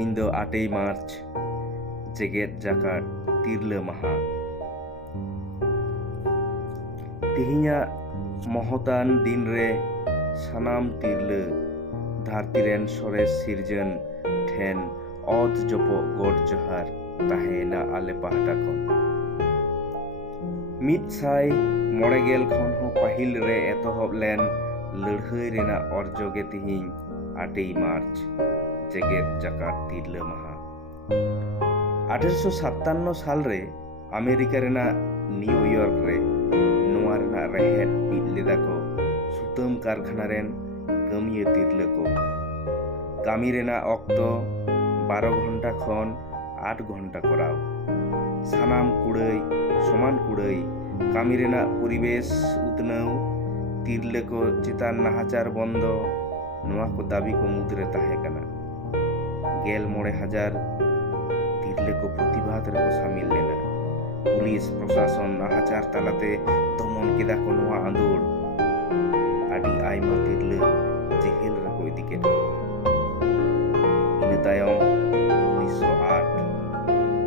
तेहिं दो 8 मार्च जेगेत जाकात तिरला माहा। तेहिंया महतान दिन रे सानाम तिरला धरती रेन सरेस सिरजन ठेन ओत जपो गोड जोहार ताहेना आले पाहटा खन। 190 खन हो पाहिल रे एतहब लेन लड़हई रेना अर्जोगे तिहिं 8 मार्च जेगेत जाकात तिरला माहा। 1857 साल रे अमेरिका रेना न्यूयॉर्क रे नोआ रेना रेहेद बिद लेदा को सुतम कारखाना रेन कमिया तिरला को। कामी रेना ऑक्तो 12 घंटा खन 8 घंटा कराव। सानाम कुड़ाई समान कुड़ाई कामी रेना परिवेश उतनाव तिरला को चितान नाहाचार बंदो नोआ को दाबी को मुद्रे ताहे कना। 19,000 तिरला को प्रतिबाद रे को शामिल लेना। पुलिस प्रशासन नाहाचार तालाते दमन केदा को नोआ आंदोड़ आदि आयमा तिरला जेहेल रे को इदी केदा। इन तायम 1908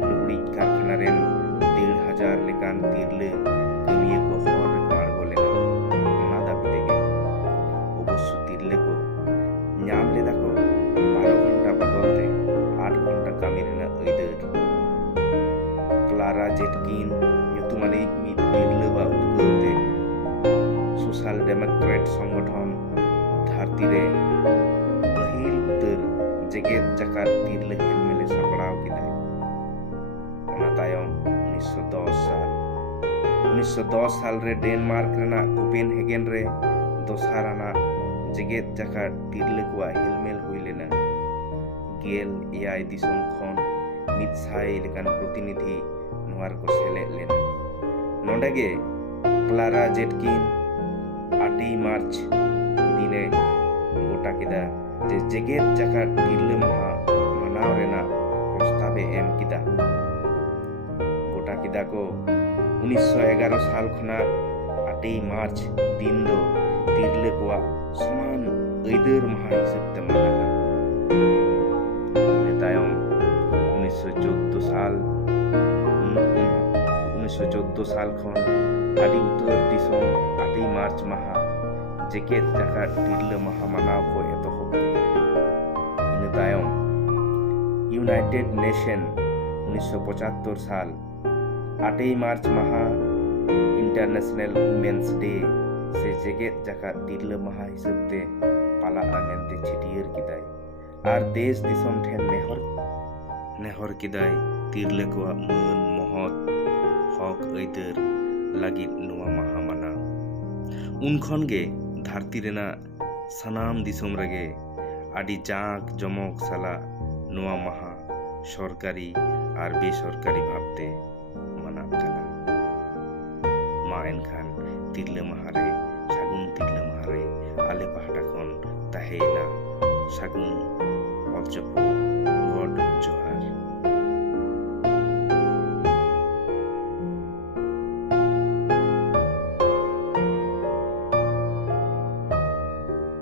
लुगड़ी कारखाना रेन 1,500 लेकान तिरला कमिया को हर रे को आड़गो लेना। ओना दाबी तेगे अवश्य तिरला को ᱧᱟᱢ लेदा को 12 घंटा बदलते 8 घंटा कामी रेना अइदार। क्लारा जेटकिन nyutumani mid तिरला बा उद्गौते सोशल डेमोक्रेट संगठन धरती रे पहिल उतर जेगेत जाकात तिरला हेलमेले सापड़ाव किदाय। ओना तायम 1910 साल रे डेनमार्क रेना कोपेनहेगन रे दोसार आना जेगेत जाकात तिरला को हेलमेल हुई लेना। 11 दिसम खन 100 लेकान प्रतिनिधि नोआर को सेलेद लेना। नोंडेगे क्लारा जेटकिन 8 मार्च दिने गोटा किदा जे जेगेत जाकात तिरला माहा मनाव रेना प्रस्तावे एम किदा। गोटा किदा को 1911 साल खना 8 मार्च दिन दो तिरला को समान अइदार माहा हिसाब ते मनागा। इन तायम 1914 साल खन आदि उत्तर दिसम 8 मार्च माहा जेगेत जाकात तिरला माहा मनाव को एतहब किदा। इन तायम यूनाइटेड नेशन 1975 साल 8 मार्च माहा इंटरनेशनल वुमेन्स डे से जेगेत जाकात तिरला माहा हिसाब ते पाला मेनते छिटियर किदाय। आर देश दिसम ठेन नेहर किदाय तिरला को मान महत हक अइदार लागिद नोआ माहा मनाव। उनखन गे धरती रेना सानाम दिसम रेगे आदि जाक जमक साला नोआ माहा सरकारी आर बेसरकारी भाबते मनाव कना। मा एनखान तिरला माहा रे सागुन तिरला माहा रे आले पाहटा खन ताहेना सागुन अर्जप।